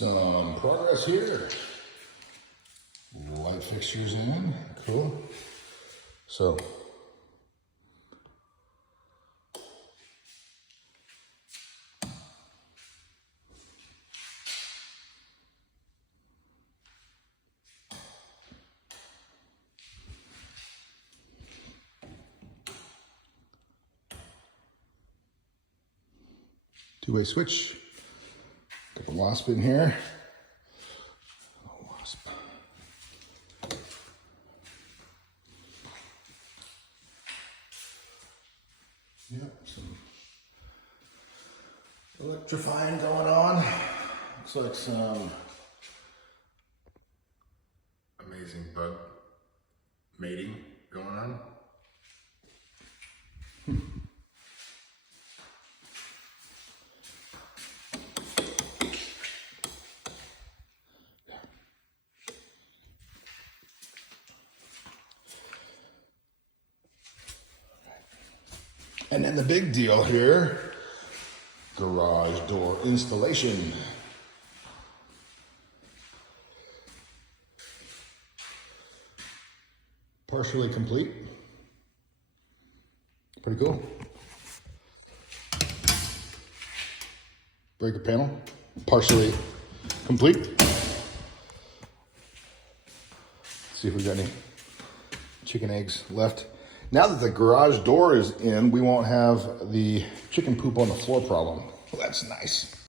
Some progress here. Light fixtures in, cool. So, two-way switch. Got the wasp in here. Wasp. Yep, some electrifying going on. Looks like some amazing bug mating going on. And then the big deal here, garage door installation. Partially complete. Pretty cool. Breaker panel, partially complete. Let's see if we got any chicken eggs left. Now that the garage door is in, we won't have the chicken poop on the floor problem. Well, that's nice.